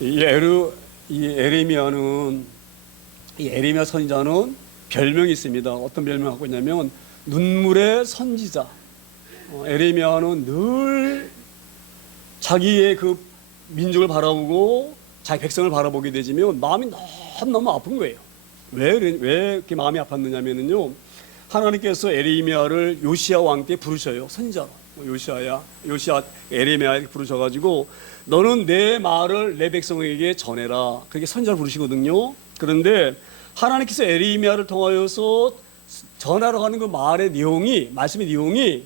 이 에레미야는 이 에레미야 선지자는 별명이 있습니다. 어떤 별명을 갖고 있냐면 눈물의 선지자. 에레미야는 늘 자기의 그 민족을 바라보고 자기 백성을 바라보게 되지면 마음이 너무너무 아픈 거예요. 왜 이렇게 마음이 아팠느냐면요, 하나님께서 에레미야를 요시야 왕 때 부르셔요. 선지자로. 요시야 에레미야에 부르셔가지고 너는 내 말을 내 백성에게 전해라. 그렇게 선지자를 부르시거든요. 그런데 하나님께서 에레미야를 통하여서 전하러 가는 그 말의 내용이, 말씀의 내용이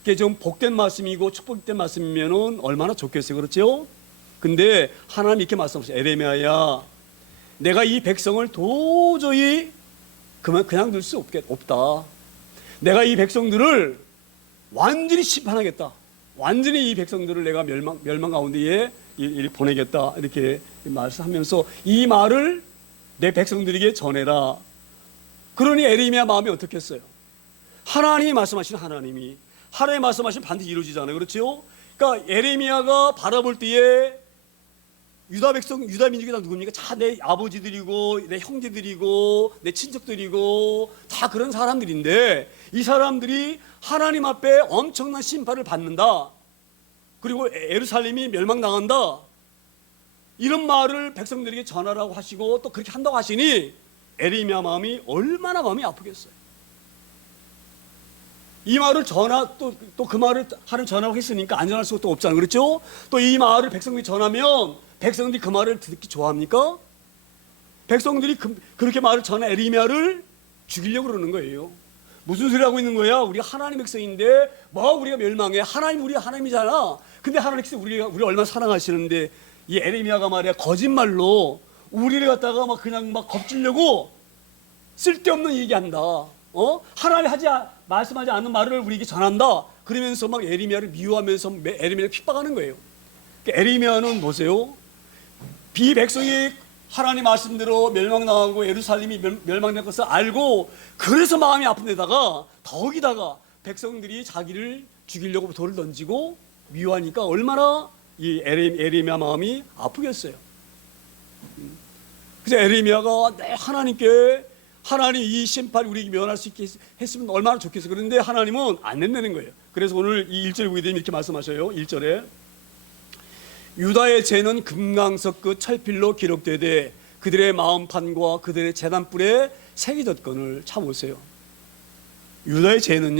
그게 좀 복된 말씀이고 축복된 말씀이면은 얼마나 좋겠어요. 그렇죠? 근데 하나님 이렇게 말씀하셔요. 에레미야야, 내가 이 백성을 도저히 그냥 둘 수 없다. 내가 이 백성들을 완전히 심판하겠다. 완전히 이 백성들을 내가 멸망 가운데에 보내겠다. 이렇게 말씀하면서 이 말을 내 백성들에게 전해라. 그러니 에레미야 마음이 어떻겠어요? 하나님이 말씀하신 하나님이 말씀하신 반드시 이루어지잖아요. 그렇죠? 그러니까 에레미야가 바라볼 때에 유다 백성, 유다 민족이 다 누굽니까? 다 내 아버지들이고 내 형제들이고 내 친척들이고 다 그런 사람들인데, 이 사람들이 하나님 앞에 엄청난 심판을 받는다. 그리고 예루살렘이 멸망당한다. 이런 말을 백성들에게 전하라고 하시고 또 그렇게 한다고 하시니 에레미야 마음이 얼마나 마음이 아프겠어요. 이 말을 또 그 말을 하는 전하고 했으니까 안 전할 수가 또 없잖아요. 그렇죠? 또 이 말을 백성들이 전하면 백성들이 그 말을 듣기 좋아합니까? 백성들이 그렇게 말을 전해 에레미야를 죽이려고 그러는 거예요. 무슨 소리 하고 있는 거야? 우리가 하나님 백성인데 뭐 우리가 멸망해? 우리가 하나님이잖아. 근데 하나님께서 우리 얼마나 사랑하시는데 이 에레미야가 말이야 거짓말로 우리를 갖다가 막 그냥 막 겁주려고 쓸데없는 얘기한다. 하나님 말씀하지 않는 말을 우리에게 전한다. 그러면서 막 에레미야를 미워하면서 에레미야를 핍박하는 거예요. 그러니까 에레미야는 보세요. 비백성이 하나님 말씀대로 멸망당하고 예루살렘이 멸망될 것을 알고 그래서 마음이 아픈 데다가 더기다가 백성들이 자기를 죽이려고 돌을 던지고 미워하니까 얼마나 이 에레미야 마음이 아프겠어요. 그래서 에레미야가 하나님께 하나님 이 심판을 우리에게 면할 수 있게 했으면 얼마나 좋겠어요. 그런데 하나님은 안 낸다는 거예요. 그래서 오늘 이 1절에 보게 되면 이렇게 말씀하셔요. 1절에 유다의 죄는 금강석 그 철필로 기록되되 그들의 마음판과 그들의 제단불에 새겨졌거늘. 참 보세요. 유다의 죄는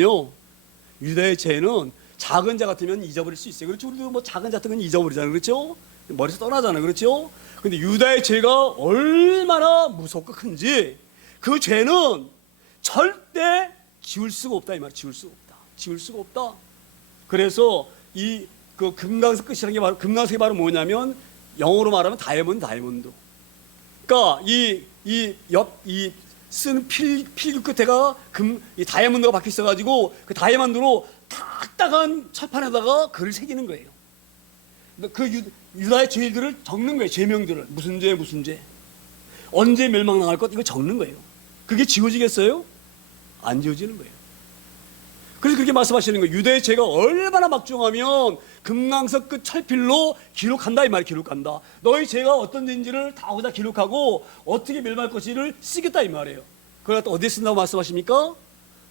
작은 자 같으면 잊어버릴 수 있어요. 그렇죠? 우리도 뭐 작은 자 같은 건 잊어버리잖아요. 그렇죠? 머리에서 떠나잖아요. 그렇죠? 근데 유다의 죄가 얼마나 무섭고 큰지 그 죄는 절대 지울 수가 없다. 이 말, 지울 수가 없다. 그래서 그 금강석 끝이라는 게 바로, 금강석이 바로 뭐냐면 영어로 말하면 다이아몬드. 그러니까 이 쓰는 필기 끝에가 이 다이아몬드가 박혀 있어가지고 그 다이아몬드로 딱딱한 철판에다가 글을 새기는 거예요. 그 유다의 죄들을 적는 거예요. 죄명들을 무슨 죄 언제 멸망당할 것 이거 적는 거예요. 그게 지워지겠어요? 안 지워지는 거예요. 그래서 그렇게 말씀하시는 거예요. 유대의 죄가 얼마나 막중하면 금강석 끝 철필로 기록한다. 이 말이 기록한다. 너희 죄가 어떤 죄인지를 다 거기다 기록하고 어떻게 멸망할 것인지를 쓰겠다 이 말이에요. 그걸 어디에 쓴다고 말씀하십니까?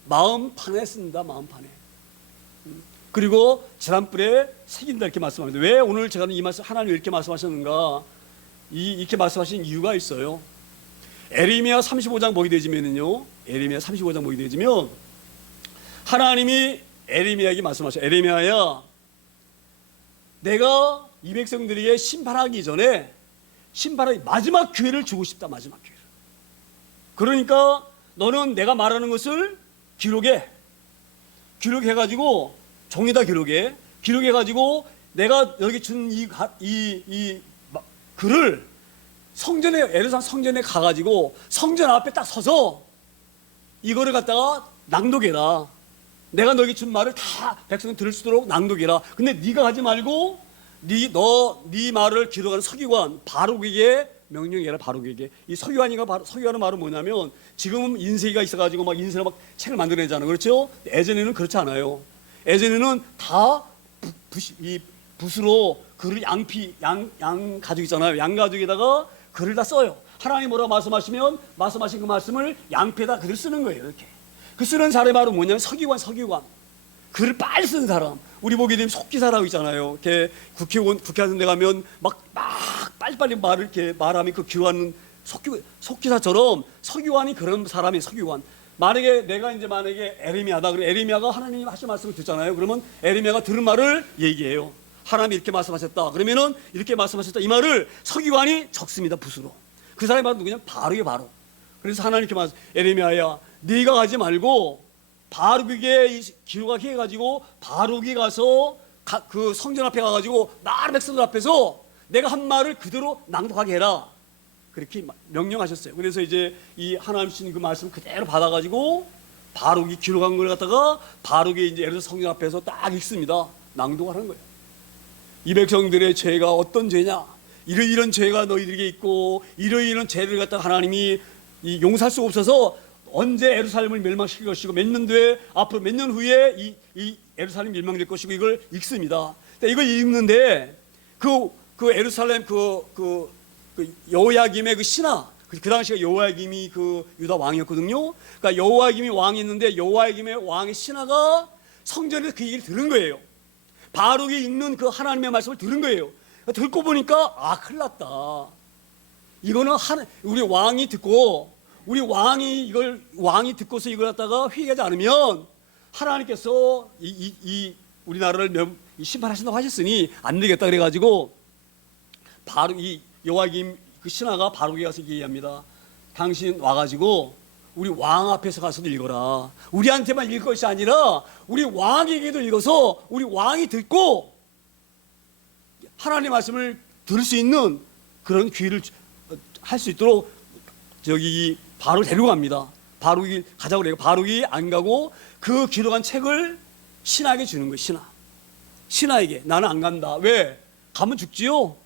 마음판에 쓴다. 마음판에. 그리고 제단불에 새긴다 이렇게 말씀합니다. 왜 오늘 제가 이 말씀 하나님 왜 이렇게 말씀하셨는가? 이렇게 말씀하신 이유가 있어요. 에레미야 35장 보게 되지면요. 에레미야 35장 보게 되지면 하나님이 에레미야에게 말씀하셔요. 에레미야야, 내가 이 백성들에게 심판하기 전에 마지막 기회를 주고 싶다. 마지막 기회를. 그러니까 너는 내가 말하는 것을 기록해가지고 종이다 기록해가지고 내가 여기 준 이 글을 예루살렘 성전에 가가지고 성전 앞에 딱 서서 이거를 갖다가 낭독해라. 내가 너에게 준 말을 다 백성 들을 수 있도록 낭독해라. 근데 네가 하지 말고 네 말을 기록하는 서기관 바룩에게 명령해라. 바룩에게. 이 서기관은 말은 뭐냐면 지금은 인쇄기가 있어가지고 막 인쇄로 막 책을 만들어내잖아요. 그렇죠? 예전에는 그렇지 않아요. 예전에는 다 붓으로 글을 양 가죽 있잖아요. 양 가죽에다가 글을 다 써요. 하나님 뭐라고 말씀하시면 말씀하신 그 말씀을 양패에다 글을 쓰는 거예요. 이렇게. 그 쓰는 사람이 바로 뭐냐면 서기관. 글을 빨리 쓰는 사람. 우리 보게 되면 속기사라고 있잖아요. 이렇게 국회 같은 데 가면 막 빨리빨리 이렇게 말하면 그 기록하는 속기사처럼 서기관이 그런 사람이 서기관. 만약에 에레미야다. 그럼 에레미야가 하나님이 하신 말씀을 듣잖아요. 그러면 에레미야가 들은 말을 얘기해요. 하나님이 이렇게 말씀하셨다. 그러면은 이렇게 말씀하셨다. 이 말을 서기관이 적습니다. 붓으로. 그 사람이 바로 누구냐? 바로. 그래서 하나님께 에레미야야, 네가 가지 말고 바룩에게 기록하게 해가지고 바룩이 가서 그 성전 앞에 가가지고 나라 백성들 앞에서 내가 한 말을 그대로 낭독하게 해라. 그렇게 명령하셨어요. 그래서 이제 이 하나님 주신 그 말씀 그대로 받아가지고 바룩이 기록한 걸 갖다가 바룩이 이제 예루살렘 성전 앞에서 딱 읽습니다. 낭독을 하는 거예요. 이 백성들의 죄가 어떤 죄냐? 이런 죄가 너희들에게 있고 이런 죄를 갖다가 하나님이 용서할 수 없어서 언제 예루살렘을 멸망시킬 것이고 몇 년 뒤에 앞으로 몇 년 후에 이 예루살렘이 멸망될 것이고 이걸 읽습니다. 이걸 읽는데 그 예루살렘 그 여호야김의 그 신하 그 당시에 여호야김이 그 유다 왕이었거든요. 그러니까 여호야김이 왕이었는데 여호야김의 왕의 신하가 성전에서 그 얘기를 들은 거예요. 바룩이 읽는 그 하나님의 말씀을 들은 거예요. 듣고 보니까 큰일 났다. 이거는 우리 왕이 듣고서 이걸 갖다가 회개하지 않으면 하나님께서 이 우리나라를 심판하신다고 하셨으니 안 되겠다. 그래가지고 바룩 이 여호야김 그 신하가 바룩에 가서 얘기합니다. 당신 와가지고 우리 왕 앞에서 가서도 읽어라. 우리한테만 읽을 것이 아니라 우리 왕에게도 읽어서 우리 왕이 듣고 하나님의 말씀을 들을 수 있는 그런 기회를 할 수 있도록 바룩을 데리고 갑니다. 바룩이 가자고 그래요. 바룩이 안 가고 그 기록한 책을 신하에게 주는 거예요. 신하에게. 나는 안 간다. 왜? 가면 죽지요.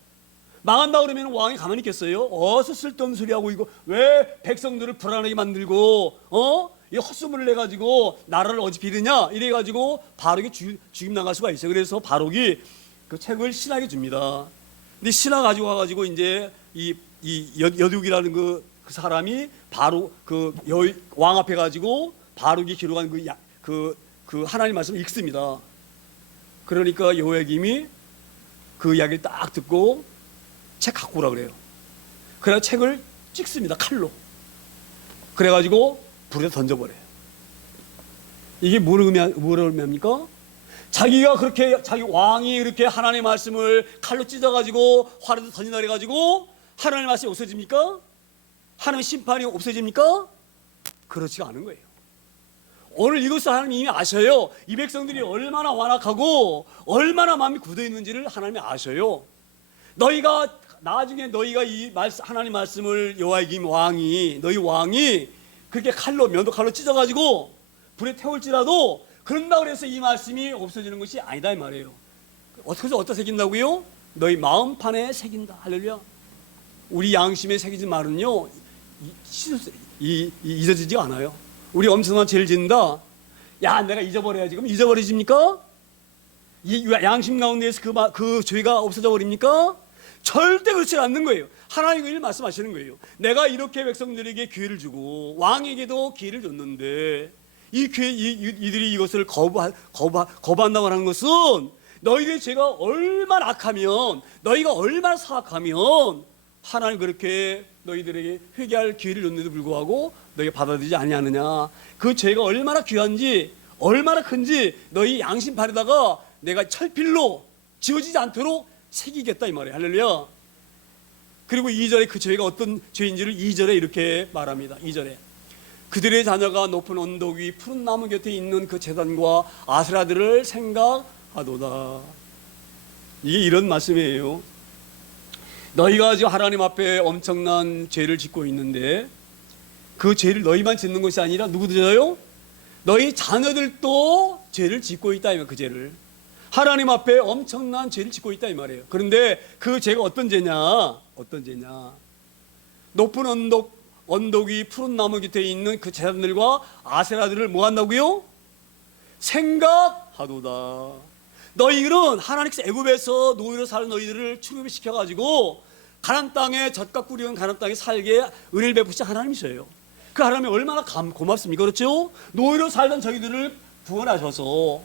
망한다 그러면 왕이 가만히 있겠어요? 어서 쓸데없는 소리하고 이거 왜 백성들을 불안하게 만들고 이 헛소문을 내가지고 나라를 어지비느냐 이래가지고 바룩이 죽임 당할 수가 있어요. 그래서 바룩이 그 책을 신하에게 줍니다. 근데 신하 가지고 가가지고 이제 이 여둑이라는 그 사람이 바룩 왕 앞에 가지고 바룩이 기록한 그 하나님 말씀을 읽습니다. 그러니까 여호야김이 그 이야기를 딱 듣고 책 갖고 오라 그래요. 그래서 책을 찍습니다. 칼로. 그래가지고 불에 던져버려요. 이게 뭐를 의미합니까? 자기가 그렇게 자기 왕이 이렇게 하나님의 말씀을 칼로 찢어가지고 화로도 던진다 그래가지고 하나님의 말씀이 없어집니까? 하나님의 심판이 없어집니까? 그렇지가 않은 거예요. 오늘 이것을 하나님이 이미 아셔요. 이 백성들이 얼마나 완악하고 얼마나 마음이 굳어있는지를 하나님이 아셔요. 나중에 너희가 하나님 말씀을 여호야김 너희 왕이 그렇게 면도칼로 찢어가지고 불에 태울지라도 그런다고 해서 이 말씀이 없어지는 것이 아니다 이 말이에요. 어떻게 새긴다고요? 너희 마음판에 새긴다. 할렐루야. 우리 양심에 새기진 말은요 잊어지지가 않아요. 우리 엄청난 죄를 짓는다. 야, 내가 잊어버려야지. 그럼 잊어버리십니까? 이 양심 가운데에서 그 죄가 없어져 버립니까? 절대 그렇지 않는 거예요. 하나님이 일 말씀하시는 거예요. 내가 이렇게 백성들에게 기회를 주고 왕에게도 기회를 줬는데 이들이 이것을 거부한다고 하는 것은 너희들의 죄가 얼마나 악하면 너희가 얼마나 사악하면 하나님 그렇게 너희들에게 회개할 기회를 줬는데도 불구하고 너희가 받아들이지 아니하느냐. 그 죄가 얼마나 귀한지 얼마나 큰지 너희 양심판에다가 내가 철필로 지워지지 않도록 새기겠다 이 말이에요. 할렐루야. 그리고 2절에 그 죄가 어떤 죄인지를 2절에 이렇게 말합니다. 2절에 그들의 자녀가 높은 언덕 위 푸른 나무 곁에 있는 그 제단과 아세라들을 생각하도다. 이게 이런 말씀이에요. 너희가 지금 하나님 앞에 엄청난 죄를 짓고 있는데 그 죄를 너희만 짓는 것이 아니라 누구도 져요? 너희 자녀들도 죄를 짓고 있다. 그 죄를 하나님 앞에 엄청난 죄를 짓고 있다 이 말이에요. 그런데 그 죄가 어떤 죄냐? 높은 언덕 위 푸른 나무 곁에 있는 그 제단들과 아세라들을 뭐 한다고요? 생각하도다. 너희들은 하나님께서 애굽에서 노예로 사는 너희들을 출애굽시켜가지고 가나안 땅에 젖과 꿀이 온 가나안 땅에 살게 은혜를 베푸신 하나님이셔요. 그 하나님이 얼마나 고맙습니까? 그렇죠? 노예로 살던 저희들을 구원하셔서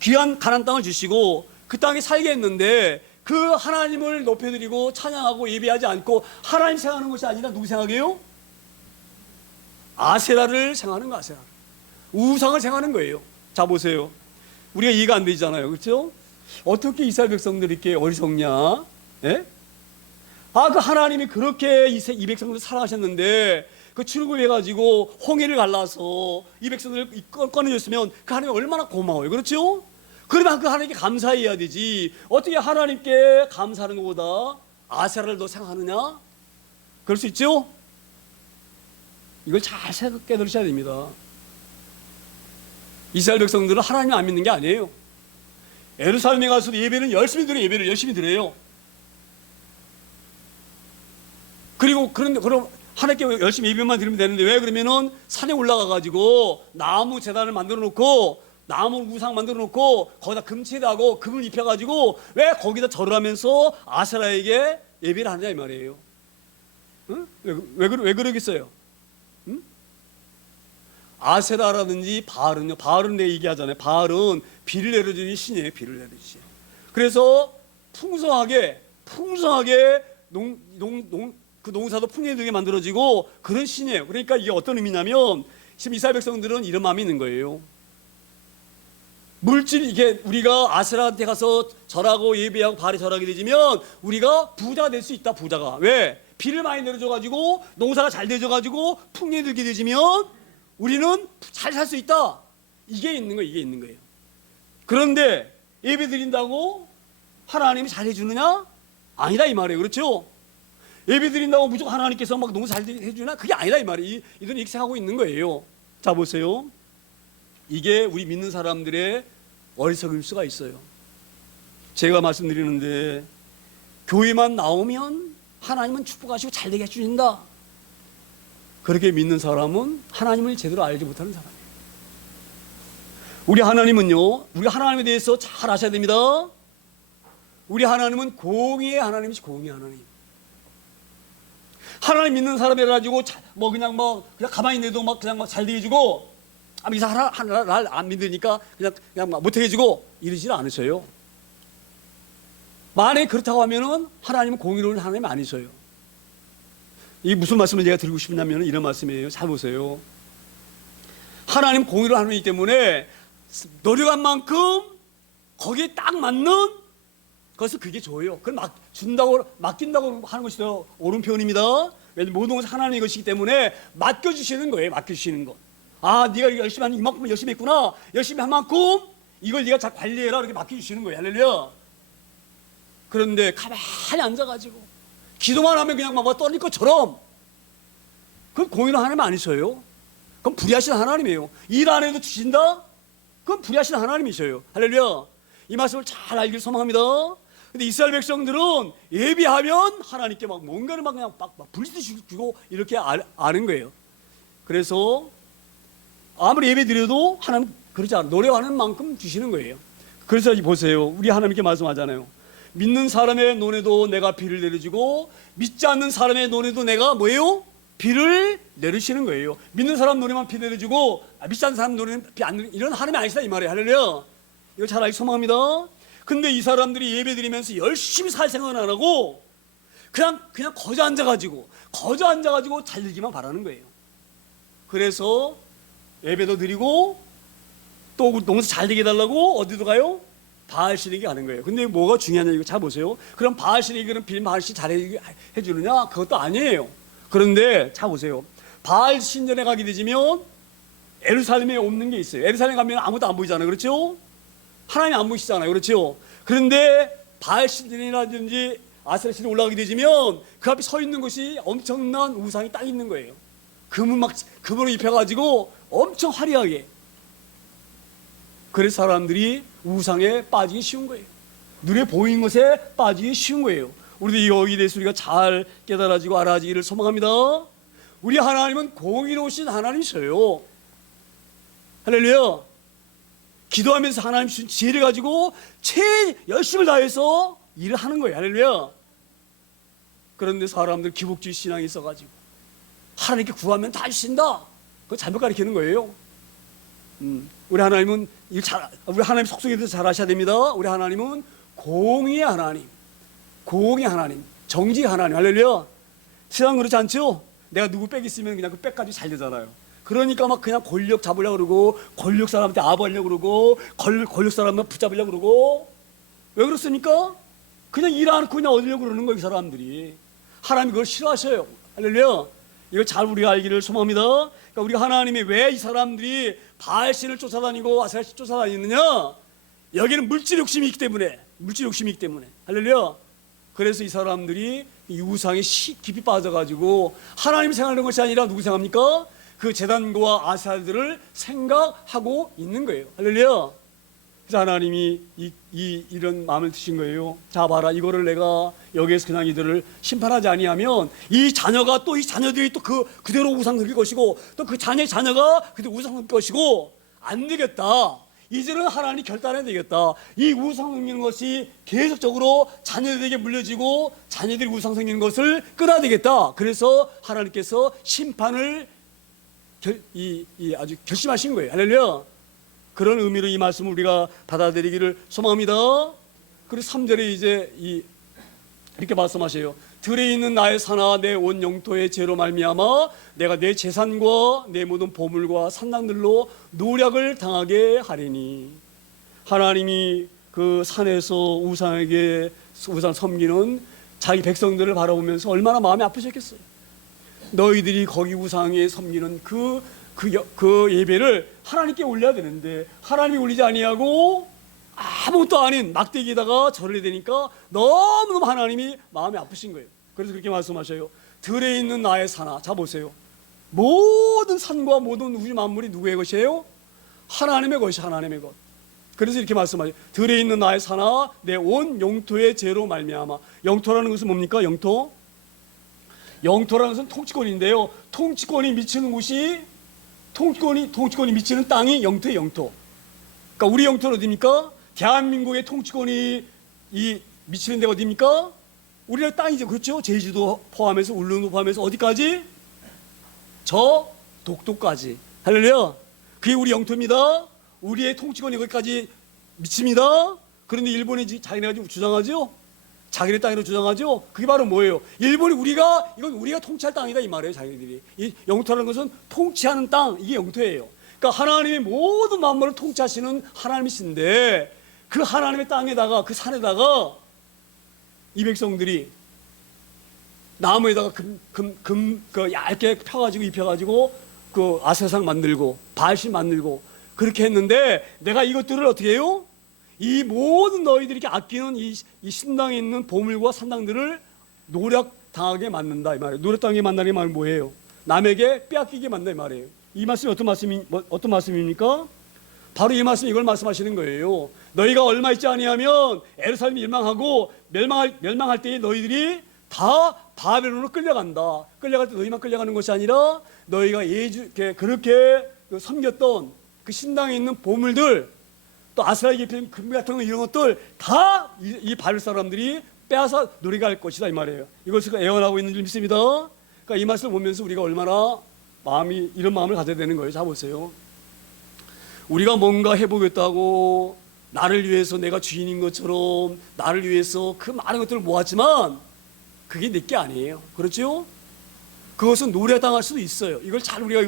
귀한 가나안 땅을 주시고 그 땅에 살게 했는데 그 하나님을 높여드리고 찬양하고 예배하지 않고 하나님 생각하는 것이 아니라 누구 생각해요? 아세라를 생각하는 거. 아세라 우상을 생각하는 거예요. 자 보세요. 우리가 이해가 안 되잖아요. 그렇죠? 어떻게 이스라엘 백성들이 이렇게 어리석냐? 예? 그 하나님이 그렇게 이 백성들을 사랑하셨는데 그 출애굽해가지고 홍해를 갈라서 이 백성들을 꺼내줬으면 그 하나님이 얼마나 고마워요. 그렇죠? 그러면 그 하나님께 감사해야 되지. 어떻게 하나님께 감사하는 것보다 아세라를 더 생각하느냐? 그럴 수 있죠? 이걸 잘 깨달으셔야 됩니다. 이스라엘 백성들은 하나님을 안 믿는 게 아니에요. 예루살렘에 가서도 예배는 열심히 드려요. 예배를 열심히 드려요. 그리고 그럼 하나님께 열심히 예배만 드리면 되는데 왜 그러면은 산에 올라가 가지고 나무 제단을 만들어 놓고 나무 우상 만들어 놓고 거기다 금칠하고 금을 입혀 가지고 왜 거기다 절을 하면서 아세라에게 예배를 하느냐 이 말이에요. 응? 왜 그러겠어요? 응? 아세라라든지 바알은요. 바알은 내 얘기하잖아요. 바알은 비를 내려주는 신이에요. 비를 내려주는 신. 그래서 풍성하게 그 농사도 풍요되게 만들어지고 그런 신이에요. 그러니까 이게 어떤 의미냐면 지금 이스라엘 백성들은 이런 마음이 있는 거예요. 물질 이게 우리가 아세라한테 가서 절하고 예배하고 바알에 절하게 되지면 우리가 부자가 될 수 있다. 부자가 왜? 비를 많이 내려줘가지고 농사가 잘 되져가지고 풍요되게 되지면 우리는 잘 살 수 있다. 이게 있는 거예요. 이게 있는 거예요. 그런데 예배 드린다고 하나님이 잘 해주느냐? 아니다 이 말이에요. 그렇죠? 예배 드린다고 무조건 하나님께서 막 농사 잘 해주나? 그게 아니다 이 말이에요. 이들은 이렇게 생각하고 있는 거예요. 자 보세요. 이게 우리 믿는 사람들의 어리석을 수가 있어요. 제가 말씀드리는데 교회만 나오면 하나님은 축복하시고 잘되게 해주신다. 그렇게 믿는 사람은 하나님을 제대로 알지 못하는 사람이에요. 우리 하나님은요, 우리 하나님에 대해서 잘 아셔야 됩니다. 우리 하나님은 공의의 하나님이시. 공의의 하나님. 하나님 믿는 사람이라 가지고 그냥 가만히 있는데도 그냥 잘되게 해주고 이 사람 하나를 안 믿으니까 그냥 못하게 해주고 이러지 않으셔요. 만약에 그렇다고 하면은 하나님은 공의로운 하나님 아니셔요. 이게 무슨 말씀을 제가 드리고 싶냐면 이런 말씀이에요. 잘 보세요. 하나님 공의로운 하나님이기 때문에 노력한 만큼 거기에 딱 맞는 것을 그게 줘요. 그걸 맡긴다고 하는 것이 더 옳은 표현입니다. 왜냐하면 모든 것은 하나님의 것이기 때문에 맡겨주시는 거예요. 맡겨주시는 것. 네가 열심히 한 이만큼 열심히 했구나. 열심히 한 만큼 이걸 네가 잘 관리해라. 이렇게 맡겨주시는 거예요. 할렐루야. 그런데 가만히 앉아가지고 기도만 하면 그냥 막 떨릴 것처럼 그건 공의로운 하나님 아니셔요. 그건 불의하신 하나님이에요. 일 안 해도 주신다? 그건 불의하신 하나님이셔요. 할렐루야. 이 말씀을 잘 알길 소망합니다. 근데 이스라엘 백성들은 예비하면 하나님께 뭔가를 그냥 불리듯이 주고 이렇게 아는 거예요. 그래서 아무리 예배 드려도 하나님 그렇지 않아요. 노래하는 만큼 주시는 거예요. 그래서 보세요. 우리 하나님께 말씀하잖아요. 믿는 사람의 눈에도 내가 비를 내려주고 믿지 않는 사람의 눈에도 내가 뭐예요? 비를 내리시는 거예요. 믿는 사람 눈에만 비 내려주고 믿지 않는 사람 눈에는 비 안 내리는 이런 하나님이 아니시다 이 말이에요. 할렐루야. 이거 잘 알기 소망합니다. 근데 이 사람들이 예배 드리면서 열심히 살 생각은 안 하고 그냥 거저 앉아가지고 잘 되기만 바라는 거예요. 그래서 예배도 드리고 또 농사 잘 되게 해달라고 어디도 가요? 바알 신에게 가는 거예요. 근데 뭐가 중요하냐 이거 잘 보세요. 그럼 바알 신에게 그럼 바알 신 잘 해주느냐? 그것도 아니에요. 그런데 잘 보세요. 바알 신전에 가게 되지면 예루살렘에 없는 게 있어요. 예루살렘 가면 아무도 안 보이잖아요. 그렇죠? 하나님 안 보이시잖아요. 그렇죠? 그런데 바알 신전이라든지 아세라 신전에 올라가게 되지면 그 앞에 서 있는 것이 엄청난 우상이 딱 있는 거예요. 금으로 입혀가지고 엄청 화려하게. 그래서 사람들이 우상에 빠지기 쉬운 거예요. 눈에 보이는 것에 빠지기 쉬운 거예요. 우리도 여기에 대해서 우리가 잘 깨달아지고 알아지기를 소망합니다. 우리 하나님은 공의로우신 하나님이셔요. 할렐루야. 기도하면서 하나님 주신 지혜를 가지고 열심을 다해서 일을 하는 거예요. 할렐루야. 그런데 사람들 기복주의 신앙이 있어가지고 하나님께 구하면 다 주신다, 그거 잘못 가르치는 거예요. 우리 하나님은 우리 하나님 속성에 대해서 잘 아셔야 됩니다. 우리 하나님은 공의의 하나님, 공의의 하나님, 정직의 하나님. 할렐루야. 세상 그렇지 않죠? 내가 누구 빽 있으면 그냥 그 빽 가지고 잘 되잖아요. 그러니까 막 그냥 권력 잡으려고 그러고, 권력 사람한테 아부하려고 그러고, 권력 사람만 붙잡으려고 그러고. 왜 그렇습니까? 그냥 일 안 하고 그냥 얻으려고 그러는 거예요, 이 사람들이. 하나님이 그걸 싫어하셔요. 할렐루야. 이거 잘 우리가 알기를 소망합니다. 그러니까 우리 하나님이 왜 이 사람들이 바알신을 쫓아다니고 아세라신 쫓아다니느냐? 여기는 물질 욕심이 있기 때문에, 물질 욕심이 있기 때문에. 할렐루야. 그래서 이 사람들이 이 우상에 깊이 빠져가지고 하나님 생각하는 것이 아니라 누구 생각합니까? 그 제단과 아사들을 생각하고 있는 거예요. 할렐루야. 그래서 하나님이 이런 마음을 드신 거예요. 자 봐라, 이거를 내가 여기에서 그냥 이들을 심판하지 아니하면 이 자녀가 또 이 자녀들이 또 그대로 우상 섬길 것이고, 또 그 자녀의 자녀가 그대로 우상 섬길 것이고, 안 되겠다. 이제는 하나님이 결단해야 되겠다. 이 우상 섬기는 것이 계속적으로 자녀들에게 물려지고 자녀들이 우상 섬기는 것을 끊어야 되겠다. 그래서 하나님께서 심판을 아주 결심하신 거예요. 할렐루야. 그런 의미로 이 말씀을 우리가 받아들이기를 소망합니다. 그리고 3절에 이제 이렇게 말씀하셔요. 들에 있는 나의 산하 내 온 영토의 죄로 말미암아 내가 내 재산과 내 모든 보물과 산당들로 노략을 당하게 하리니. 하나님이 그 산에서 우상 섬기는 자기 백성들을 바라보면서 얼마나 마음이 아프셨겠어요. 너희들이 거기 우상에 섬기는 그 예배를 하나님께 올려야 되는데 하나님이 올리지 아니하고 아무것도 아닌 막대기에다가 절을 해야 되니까 너무너무 하나님이 마음이 아프신 거예요. 그래서 그렇게 말씀하셔요. 들에 있는 나의 산하. 자 보세요. 모든 산과 모든 우주 만물이 누구의 것이에요? 하나님의 것이, 하나님의 것. 그래서 이렇게 말씀하셔요. 들에 있는 나의 산하 내 온 영토의 죄로 말미암아. 영토라는 것은 뭡니까? 영토라는 것은 통치권인데요. 통치권이 미치는 곳이, 통치권이 미치는 땅이 영토의 영토. 그러니까 우리 영토는 어디입니까? 대한민국의 통치권이 미치는 데가 어디입니까? 우리나라 땅이죠. 그렇죠? 제주도 포함해서 울릉도 포함해서 어디까지? 저 독도까지. 할렐루야. 그게 우리 영토입니다. 우리의 통치권이 거기까지 미칩니다. 그런데 일본이 자기네가 주장하죠? 자기네 땅이라고 주장하죠? 그게 바로 뭐예요? 일본이 이건 우리가 통치할 땅이다 이 말이에요. 자기들이. 이 영토라는 것은 통치하는 땅, 이게 영토예요. 그러니까 하나님이 모든 만물을 통치하시는 하나님이신데, 그 하나님의 땅에다가, 그 산에다가 이 백성들이 나무에다가 얇게 펴가지고 입혀가지고 그 아세상 만들고 바알신 만들고 그렇게 했는데, 내가 이것들을 어떻게 해요? 이 모든 너희들이 이렇게 아끼는 이 신당에 있는 보물과 산당들을 노략당하게 만든다 이 말이에요. 노략당하게 만든다는 말은 뭐예요? 남에게 빼앗기게 만든다 이 말이에요. 이 말씀이 어떤 말씀입니까? 바로 이 말씀, 이걸 말씀하시는 거예요. 너희가 얼마 있지 아니하면 예루살렘이 멸망하고 멸망할 때에 너희들이 다 바벨론으로 끌려간다. 끌려갈 때 너희만 끌려가는 것이 아니라 너희가 그렇게 섬겼던 그 신당에 있는 보물들, 또 아스라엘 기필 금 같은 거, 이런 것들 다 이 바벨 사람들이 빼앗아 노래갈 것이다 이 말이에요. 이것을 애원하고 있는 줄 믿습니다. 그러니까 이 말씀을 보면서 우리가 얼마나 이런 마음을 가져야 되는 거예요. 자 보세요. 우리가 뭔가 해보겠다고 나를 위해서 내가 주인인 것처럼 나를 위해서 그 많은 것들을 모았지만 그게 내게 아니에요. 그렇죠? 그것은 노래당할 수도 있어요. 이걸 잘 우리가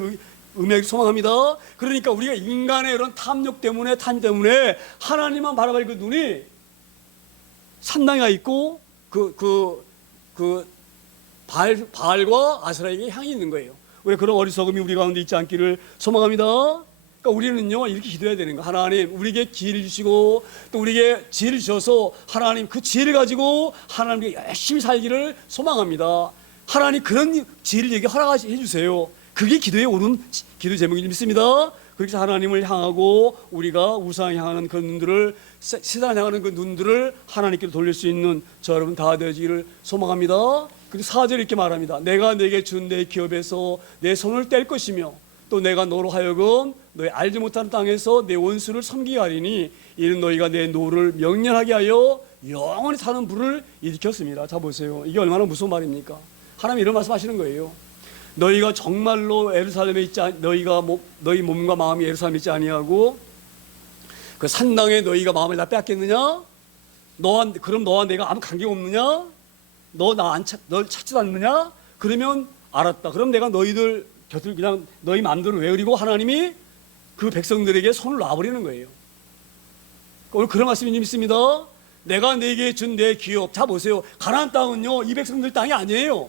의미하기 소망합니다. 그러니까 우리가 인간의 이런 탐욕 때문에 하나님만 바라볼 그 눈이 산당에 있고 바알과 아세라에게 향이 있는 거예요. 왜 그런 어리석음이 우리 가운데 있지 않기를 소망합니다. 그러니까 우리는요 이렇게 기도해야 되는 거예요. 하나님, 우리에게 기회를 주시고 또 우리에게 지혜를 주셔서 하나님 그 지혜를 가지고 하나님께 열심히 살기를 소망합니다. 하나님 그런 지혜를 얘기 허락해 주세요. 그게 기도에 옳은 기도 제목인 믿습니다. 그렇게 하나님을 향하고 우리가 우상을 향하는 그 눈들을, 세상을 향하는 그 눈들을 하나님께로 돌릴 수 있는 저 여러분 다 되어지기를 소망합니다. 그리고 4절에 이렇게 말합니다. 내가 내게 준 내 기업에서 내 손을 뗄 것이며 또 내가 너로 하여금 너희 알지 못하는 땅에서 내 원수를 섬기게 하리니 이는 너희가 내 노를 명령하게 하여 영원히 사는 불을 일으켰습니다. 자 보세요. 이게 얼마나 무서운 말입니까? 하나님 이런 말씀하시는 거예요. 너희가 정말로 예루살렘에 있지 너희 몸과 마음이 예루살렘에 있지 아니하고 그 산당에 너희가 마음을 다 빼앗겠느냐? 그럼 너와 내가 아무 관계 없느냐? 널 찾지도 않느냐? 그러면 알았다. 그럼 내가 너희들 곁을 그냥 너희 마음대로 외우리고 하나님이 그 백성들에게 손을 놔버리는 거예요. 오늘 그런 말씀이 있습니다. 내가 네게 준 내 기업. 자 보세요. 가나안 땅은요 이 백성들 땅이 아니에요.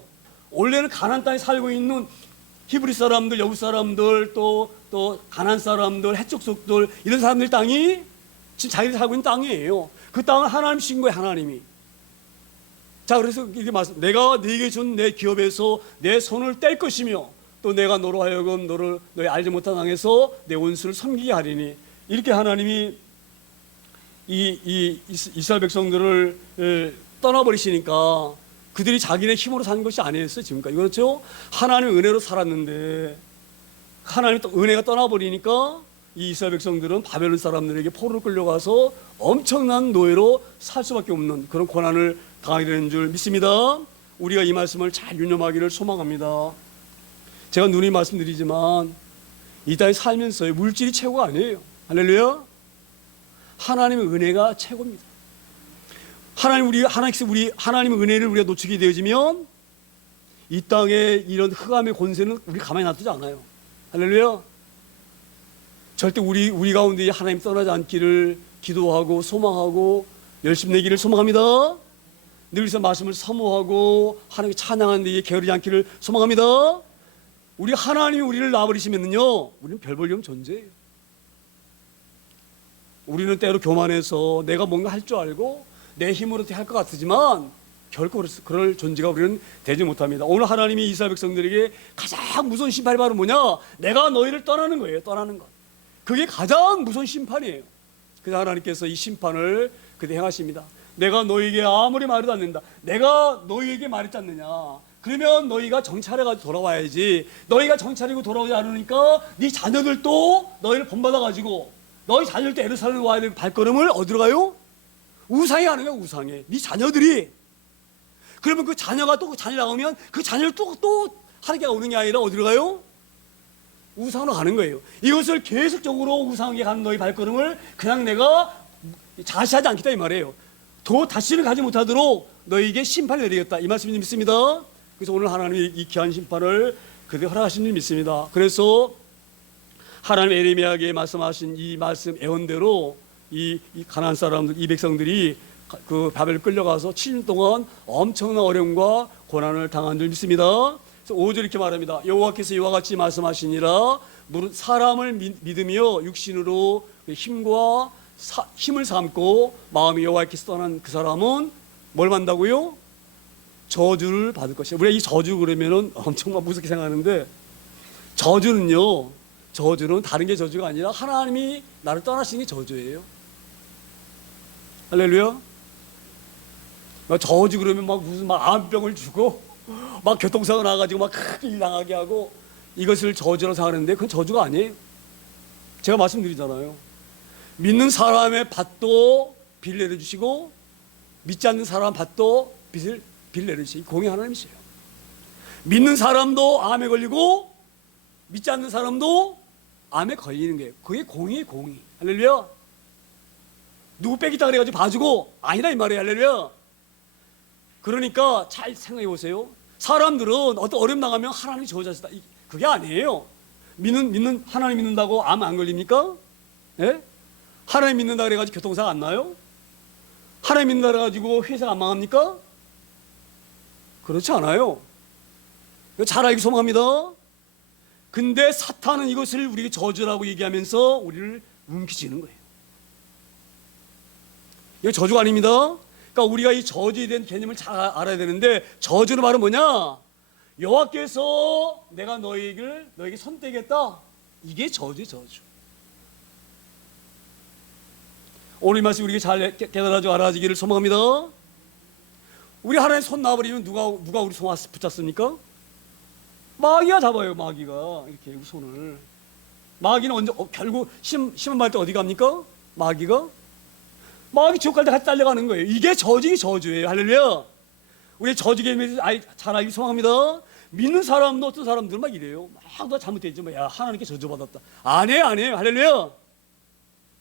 원래는 가나안 땅에 살고 있는 히브리 사람들, 여부 사람들, 또 가나안 사람들, 해족속들 이런 사람들 땅이 지금 자기들이 살고 있는 땅이에요. 그 땅을 하나님 주신 거예요. 하나님이. 자 그래서 이게 말씀. 내가 네게 준 내 기업에서 내 손을 뗄 것이며 또 내가 너로 하여금 너희 알지 못한 땅에서 내 원수를 섬기게 하리니 이렇게 하나님이 이 이스라엘 백성들을 떠나버리시니까 그들이 자기네 힘으로 산 것이 아니었어요. 지금까지 그렇죠? 하나님의 은혜로 살았는데 하나님 은혜가 떠나버리니까 이 이스라엘 백성들은 바벨론 사람들에게 포로로 끌려가서 엄청난 노예로 살 수밖에 없는 그런 고난을 당하게 되는 줄 믿습니다. 우리가 이 말씀을 잘 유념하기를 소망합니다. 제가 누누이 말씀드리지만 이 땅에 살면서 물질이 최고가 아니에요. 할렐루야. 하나님의 은혜가 최고입니다. 하나님의 은혜를 우리가 놓치게 되어지면 이 땅에 이런 흑암의 권세는 우리 가만히 놔두지 않아요. 할렐루야. 절대 우리 가운데 하나님 떠나지 않기를 기도하고 소망하고 열심히 내기를 소망합니다. 늘서 말씀을 사모하고 하나님께 찬양하는 데 게으르지 않기를 소망합니다. 하나님이 우리를 놔버리시면요 우리는 별 볼 일 없는 존재예요. 우리는 때로 교만해서 내가 뭔가 할 줄 알고 내 힘으로 할 것 같지만 결코 그럴 존재가 우리는 되지 못합니다. 오늘 하나님이 이스라엘 백성들에게 가장 무서운 심판이 바로 뭐냐? 내가 너희를 떠나는 거예요. 떠나는 것. 그게 가장 무서운 심판이에요. 그래서 하나님께서 이 심판을 그때 행하십니다. 내가 너희에게 아무리 말해도 안 된다. 내가 너희에게 말했지 않느냐. 그러면 너희가 정찰해가지고 돌아와야지. 너희가 정찰이고 돌아오지 않으니까 네 자녀들도 너희를 본받아가지고 너희 자녀들도 예루살렘 와야 될 발걸음을 어디로 가요? 우상에 가는 거야. 우상에. 네 자녀들이. 그러면 그 자녀가 또 그 자녀 나오면 그 자녀를 또 하나님께 오는 게 아니라 어디로 가요? 우상으로 가는 거예요. 이것을 계속적으로 우상에 가는 너희 발걸음을 그냥 내가 자시하지 않겠다 이 말이에요. 다시는 가지 못하도록 너희에게 심판을 내리겠다 이 말씀이 믿습니다. 그래서 오늘 하나님이 이 귀한 심판을 그들에게 허락하신 줄 믿습니다. 그래서 하나님 에레미야에게 말씀하신 이 말씀 예언대로 이 가나안 사람들, 이 백성들이 그 바벨 끌려가서 7년 동안 엄청난 어려움과 고난을 당한 줄 믿습니다. 그래서 5절 이렇게 말합니다. 여호와께서 이와 같이 말씀하시니라. 사람을 믿으며 육신으로 힘을 삼고 마음이 여호와께서 떠난 그 사람은 뭘 받는다고요? 저주를 받을 것이에요. 우리가 이 저주 그러면은 엄청 무섭게 생각하는데 저주는 다른 게 저주가 아니라 하나님이 나를 떠나시는 게 저주예요. 할렐루야. 저주 그러면 무슨 암병을 주고 교통사고 나가지고 크게 일 당하게 하고 이것을 저주로 생각하는데 그건 저주가 아니에요. 제가 말씀드리잖아요. 믿는 사람의 밭도 비를 내려주시고 믿지 않는 사람 밭도 비를 내려주시고 공의 하나님이세요. 믿는 사람도 암에 걸리고 믿지 않는 사람도 암에 걸리는 거예요. 그게 공의예요. 공의. 할렐루야. 누구 뺏기다 그래가지고 봐주고 아니라 이 말이에요. 할렐루야. 그러니까 잘 생각해 보세요. 사람들은 어떤 어려움 나가면 하나님이 저주하시다. 그게 아니에요. 하나님 믿는다고 암 안 걸립니까? 예? 하나님 믿는다 그래가지고 교통사고 안 나요? 하나님 믿는다 그래가지고 회사가 안 망합니까? 그렇지 않아요. 잘 알기 소망합니다. 근데 사탄은 이것을 우리에게 저주라고 얘기하면서 우리를 움켜쥐는 거예요. 이거 저주가 아닙니다. 그러니까 우리가 이 저주에 대한 개념을 잘 알아야 되는데 저주는 바로 뭐냐? 여호와께서 내가 너에게 손대겠다. 이게 저주예요. 저주. 오늘 이 말씀 우리에게 잘 깨달아지고 알아지기를 소망합니다. 우리 하나님 손 놔버리면 누가 우리 손 붙잡습니까? 마귀가 잡아요. 마귀가 이렇게 손을. 마귀는 언제 결국 시험 받을 때 어디 갑니까? 마귀 지옥 갈 때 같이 달려가는 거예요. 이게 저주예요. 할렐루야. 우리 저주에 잘 알기 소망합니다. 믿는 사람도 어떤 사람들은 막 이래요. 막 잘못됐지. 야, 하나님께 저주받았다. 안 해요. 할렐루야.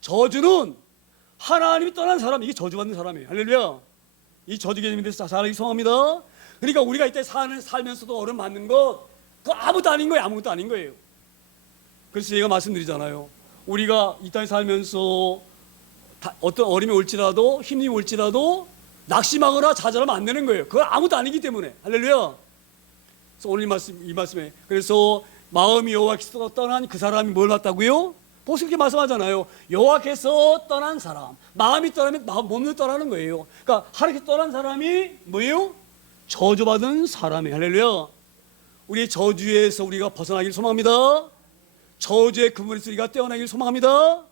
저주는 하나님이 떠난 사람, 이게 저주받는 사람이에요. 할렐루야. 이 저주에 대해서 잘 알기 소망합니다. 그러니까 우리가 이때 살면서도 어려움 받는 것, 그거 아무것도 아닌 거예요. 그래서 제가 말씀드리잖아요. 우리가 이 땅에 살면서 어떤 어려움이 올지라도, 힘이 올지라도 낙심하거나 좌절하면 안 되는 거예요. 그건 아무것도 아니기 때문에. 할렐루야. 그래서 오늘 이 말씀에, 그래서 마음이 여호와께서 떠난 그 사람이 뭘 봤다고요? 보수 이렇게 말씀하잖아요. 여호와께서 떠난 사람, 마음이 떠나면 몸도 떠나는 거예요. 그러니까 하나님께 떠난 사람이 뭐예요? 저주받은 사람이에요. 할렐루야. 우리 저주에서 우리가 벗어나길 소망합니다. 저주의 그물에서 우리가 떼어나길 소망합니다.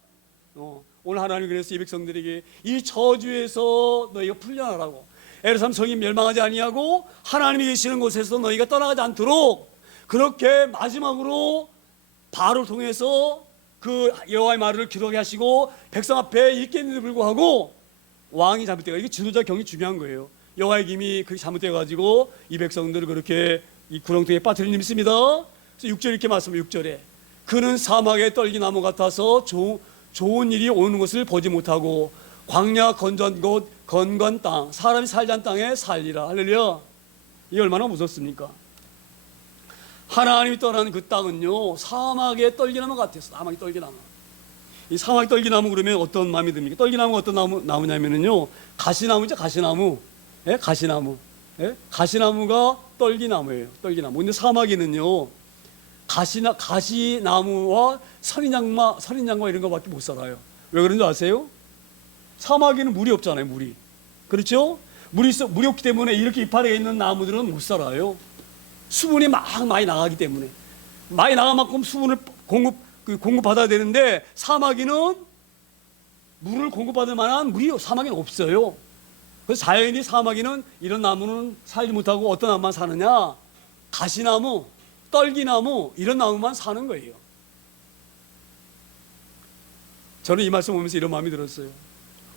오늘 하나님 그래서 이 백성들에게 이 저주에서 너희가 풀려나라고, 에르사람 성이 멸망하지 아니하고 하나님이 계시는 곳에서 너희가 떠나가지 않도록, 그렇게 마지막으로 바로를 통해서 그 여호와의 말을 기록하게 하시고 백성 앞에 있겠는데도 불구하고 왕이 잘못되고, 이게 지도자 경이 중요한 거예요. 여호와의 김이 그렇게 잘못돼가지고 이 백성들을 그렇게 이 구렁텅이에 빠뜨린 일이 있습니다. 그래서 6절 이렇게 말씀해요. 6절에 그는 사막의 떨기나무 같아서 좋은 일이 오는 것을 보지 못하고 광야 건전 곳 건건 땅, 사람이 살지 않은 땅에 살리라. 할렐루야. 이게 얼마나 무섭습니까? 하나님이 떠난 그 땅은요, 사막의 떨기나무 같았어. 사막의 떨기나무. 이 사막의 떨기나무 그러면 어떤 마음이 듭니까? 떨기나무가 어떤 나무냐면요, 가시나무죠. 가시나무. 예? 가시나무. 예? 가시나무가 떨기나무예요. 떨기나무. 근데 사막에는요, 가시나무와 선인장과 이런 거밖에 못 살아요. 왜 그런지 아세요? 사막에는 물이 없잖아요. 물이. 그렇죠? 물이 없기 때문에 이렇게 이파리에 있는 나무들은 못 살아요. 수분이 많이 나가기 때문에. 많이 나갈 만큼 수분을 공급받아야 되는데, 사막에는 물을 공급받을 만한 물이 사막에는 없어요. 그래서 자연히 사막에는 이런 나무는 살지 못하고 어떤 나무만 사느냐? 가시나무, 떨기나무, 이런 나무만 사는 거예요. 저는 이 말씀 보면서 이런 마음이 들었어요.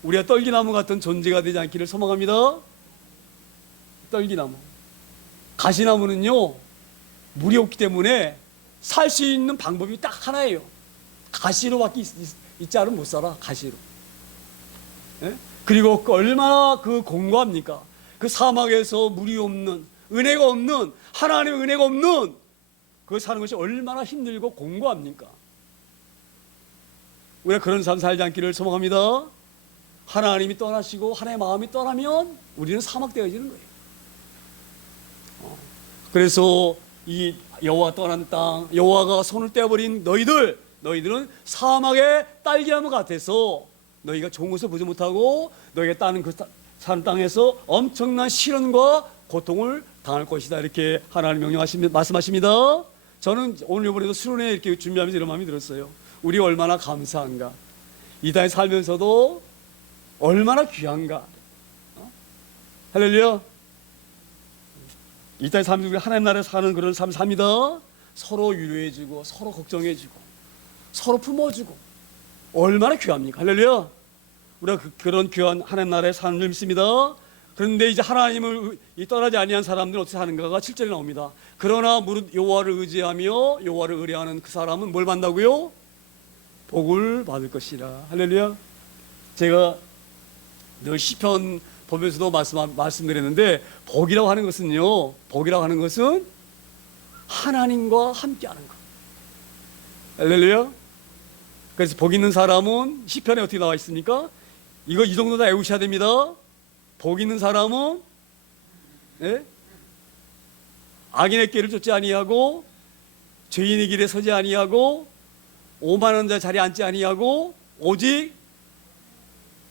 우리가 떨기나무 같은 존재가 되지 않기를 소망합니다. 떨기나무. 가시나무는요, 물이 없기 때문에 살 수 있는 방법이 딱 하나예요. 가시로밖에 있지 않으면 못 살아. 가시로. 예? 그리고 얼마나 공고합니까? 그 사막에서 물이 없는, 은혜가 없는, 하나님의 은혜가 없는 그 사는 것이 얼마나 힘들고 공고합니까? 우리가 그런 삶 살지 않기를 소망합니다. 하나님이 떠나시고 하나님의 마음이 떠나면 우리는 사막되어지는 거예요. 그래서 이 여호와 떠난 땅, 여호와가 손을 떼어버린 너희들은 사막의 딸기나무 같아서 너희가 좋은 것을 보지 못하고 너희가 따는 그 사는 땅에서 엄청난 시련과 고통을 당할 것이다. 이렇게 하나님 말씀하십니다. 저는 오늘 이번에도 수련회 이렇게 준비하면서 이런 마음이 들었어요. 우리 얼마나 감사한가. 이 땅에 살면서도 얼마나 귀한가. 할렐루야. 이 땅에 살면서 우리 하나님 나라에 사는 그런 삶을 삽니다. 서로 위로해주고 서로 걱정해주고 서로 품어주고 얼마나 귀합니까? 할렐루야. 우리가 그런 귀한 하나님 나라에 사는 줄 믿습니다. 그런데 이제 하나님을 떠나지 아니한 사람들은 어떻게 사는가가 7절에 나옵니다. 그러나 무릇 여호와를 의지하며 여호와를 의뢰하는 그 사람은 뭘 받는다고요? 복을 받을 것이라. 할렐루야. 제가 늘 시편 보면서도 말씀드렸는데, 복이라고 하는 것은 하나님과 함께하는 것. 할렐루야. 그래서 복 있는 사람은 시편에 어떻게 나와 있습니까? 이 정도 다 외우셔야 됩니다. 복 있는 사람은 악인의 길을 쫓지 아니하고 죄인의 길에 서지 아니하고 오만한 자 자리에 앉지 아니하고 오직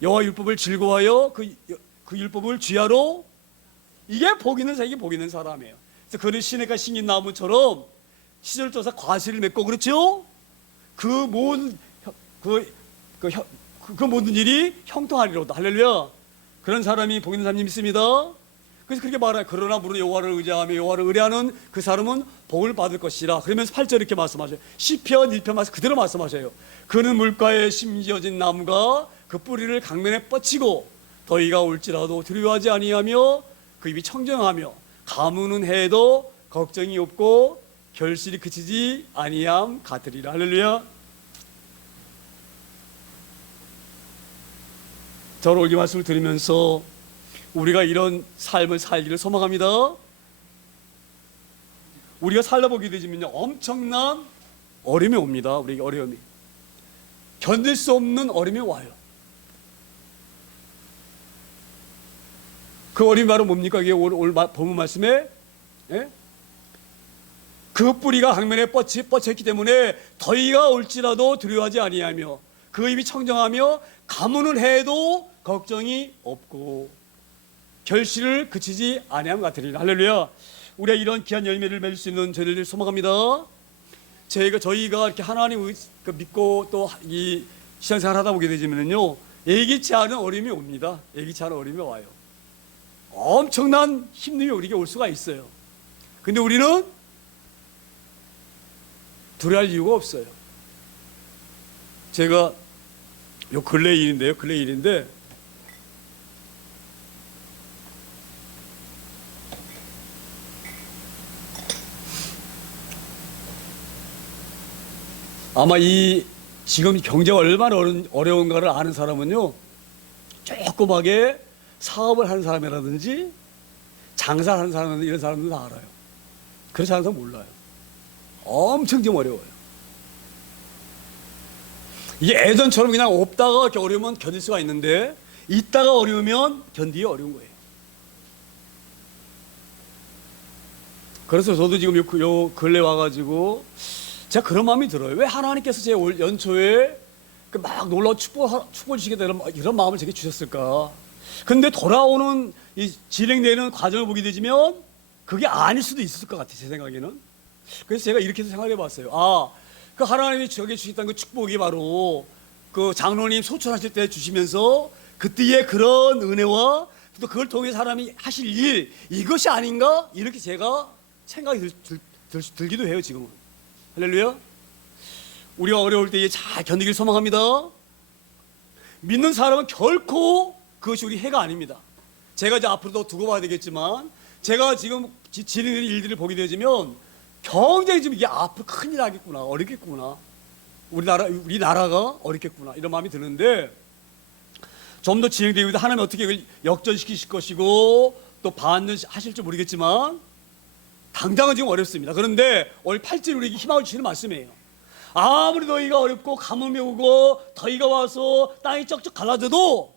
여호와 율법을 즐거워하여 그 율법을 쥐하로. 이게 복 있는 사람이 복 있는 사람이에요. 그래서 그는 시냇가 심긴 나무처럼 시절조사 과실을 맺고, 그렇죠? 그 모든 일이 형통하리로다. 할렐루야. 그런 사람이 복 있는 사람이 있습니다. 그래서 그렇게 말해요. 그러나 무릇 여호와를 의지하며 여호와를 의뢰하는 그 사람은 복을 받을 것이라. 그러면서 8절 이렇게 말씀하셔요. 시편 1편 말씀 그대로 말씀하셔요. 그는 물가에 심지어진 나무가 그 뿌리를 강면에 뻗치고 더위가 올지라도 두려워하지 아니하며 그 입이 청정하며 가무는 해도 걱정이 없고 결실이 그치지 아니함 같으리라. 할렐루야. 저는 오늘 이 말씀을 들으면서 우리가 이런 삶을 살기를 소망합니다. 우리가 살아보게 되지면요, 엄청난 어려움이 옵니다. 우리에게 어려움이, 견딜 수 없는 어려움이 와요. 그 어려움이 바로 뭡니까? 이게 오늘 본문 말씀에, 예? 그 뿌리가 강면에 뻗쳤기 때문에 더위가 올지라도 두려워하지 아니하며 그 입이 청정하며 가무는 해도 걱정이 없고 결실을 그치지 아니함 같으리라. 할렐루야. 우리가 이런 귀한 열매를 맺을 수 있는 저희를 소망합니다. 저희가 이렇게 하나님 믿고 또 이 신앙생활 하다 보게 되면요, 예기치 않은 어려움이 옵니다. 예기치 않은 어려움이 와요. 엄청난 힘듦이 우리에게 올 수가 있어요. 근데 우리는 두려워할 이유가 없어요. 제가 요 근래 일인데 아마 이 지금 경제가 얼마나 어려운가를 아는 사람은요, 조그맣게 사업을 하는 사람이라든지 장사를 하는 사람이라든지 이런 사람들은 다 알아요. 그렇지 않은 사람 몰라요. 엄청 좀 어려워요. 이게 예전처럼 그냥 없다가 이렇게 어려우면 견딜 수가 있는데 있다가 어려우면 견디기 어려운 거예요. 그래서 저도 지금 요 근래 와가지고 제가 그런 마음이 들어요. 왜 하나님께서 제 올 연초에 막 놀라운 축복 주시게 되는 이런 마음을 제게 주셨을까? 근데 돌아오는 이 진행되는 과정을 보게 되면 그게 아닐 수도 있을 것 같아요, 제 생각에는. 그래서 제가 이렇게 생각해 봤어요. 그 하나님이 저에게 주셨다는 그 축복이 바로 그 장로님 소천하실 때 주시면서 그때의 그런 은혜와 또 그걸 통해 사람이 하실 일, 이것이 아닌가? 이렇게 제가 생각이 들기도 해요, 지금은. 할렐루야. 우리가 어려울 때 잘 견디길 소망합니다. 믿는 사람은 결코 그것이 우리 해가 아닙니다. 제가 이제 앞으로도 두고 봐야 되겠지만 제가 지금 진행되는 일들을 보게 되면 굉장히 좀 이게 앞으로 큰일 나겠구나, 어렵겠구나, 우리 나라가 어렵겠구나, 이런 마음이 드는데 좀 더 진행되고 있다. 하나님 어떻게 이걸 역전시키실 것이고 또 반전하실지 모르겠지만 당장은 지금 어렵습니다. 그런데 오늘 8절 우리에게 희망을 주시는 말씀이에요. 아무리 너희가 어렵고 가뭄이 오고 더위가 와서 땅이 쩍쩍 갈라져도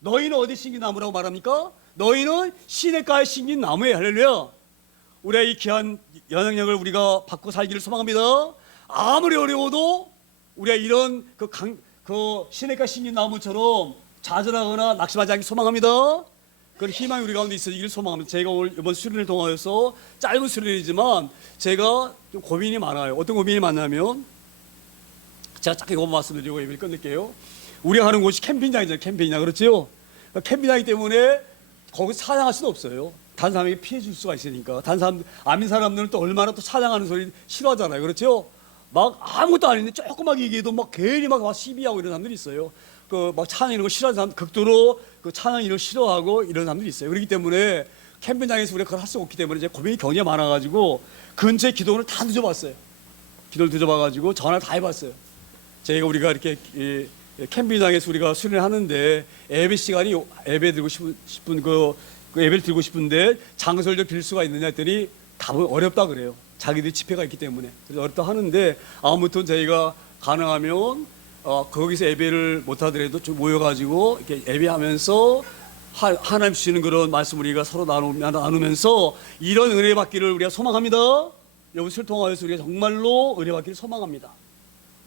너희는 어디 심긴 나무라고 말합니까? 너희는 시냇가에 심긴 나무예요. 할렐루야. 우리가 이 귀한 영향력을 우리가 받고 살기를 소망합니다. 아무리 어려워도 우리가 이런 그 시냇가 심긴 나무처럼 좌절하거나 낙심하지 않기 소망합니다. 그런 희망이 우리 가운데 있어지기를 소망합니다. 제가 오늘 이번 수련을 통하여서 짧은 수련이지만 제가 좀 고민이 많아요. 어떤 고민이 많냐면 제가 짧게 이거 말씀드리고 예배를 끝낼게요. 우리가 하는 곳이 캠핑장이잖아요. 캠핑장, 그렇죠? 캠핑장이기 때문에 거기서 찬양할 수도 없어요. 다른 사람에게 피해 줄 수가 있으니까. 다른 사람, 아민 사람들은 또 얼마나 또 찬양하는 소리 싫어하잖아요. 그렇죠? 막 아무것도 아닌데 조그맣게 얘기해도 막 괜히 막 시비하고 이런 사람들이 있어요. 막 찬양 이런 거 싫어하는 사람, 극도로 그 찬양 이런 거 싫어하고 이런 사람들이 있어요. 그렇기 때문에 캠핑장에서 우리가 그걸 할 수 없기 때문에 제 고민이 굉장히 많아가지고 근처에 기도원을 다 늦어봤어요. 기도를 늦어봐가지고 전화를 다 해봤어요. 우리가 이렇게 캠핑장에서 우리가 수련을 하는데 예배 시간이 예배 드리고 싶은 그 예배를 드리고 싶은데 장소를 좀 빌 수가 있느냐 했더니 답은 어렵다 그래요. 자기들 집회가 있기 때문에. 그래서 어렵다 하는데 아무튼 저희가 가능하면 거기서 예배를 못하더라도 좀 모여가지고 이렇게 예배하면서 하나님 주시는 그런 말씀 우리가 서로 나누면서 이런 은혜 받기를 우리가 소망합니다. 이것을 통하여서 우리가 정말로 은혜 받기를 소망합니다.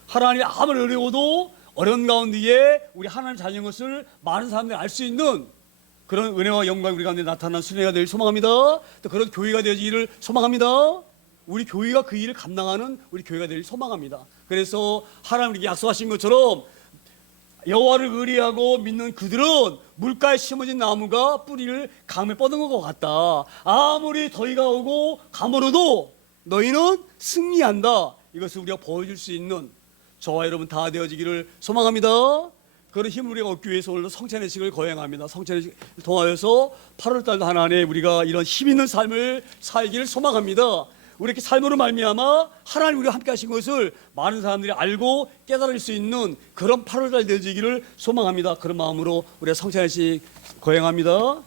하나님이 아무리 어려워도 어려운 가운데에 우리 하나님 자녀인 것을 많은 사람들이 알 수 있는 그런 은혜와 영광이 우리 가운데 나타나는 수련회가 되길 소망합니다. 또 그런 교회가 되기를 소망합니다. 우리 교회가 그 일을 감당하는 우리 교회가 되길 소망합니다. 그래서 하나님 우리에게 약속하신 것처럼 여호와를 의리하고 믿는 그들은 물가에 심어진 나무가 뿌리를 강에 뻗은 것 같다. 아무리 더위가 오고 가물어도 너희는 승리한다. 이것을 우리가 보여줄 수 있는 저와 여러분 다 되어지기를 소망합니다. 그런 힘을 우리가 얻기 위해서 오늘도 성찬의식을 거행합니다. 성찬의식을 통하여서 8월달도 하나님의 우리가 이런 힘 있는 삶을 살기를 소망합니다. 우리 이렇게 삶으로 말미암아 하나님 우리와 함께 하신 것을 많은 사람들이 알고 깨달을 수 있는 그런 8월달 되어지기를 소망합니다. 그런 마음으로 우리가 성찬의식 거행합니다.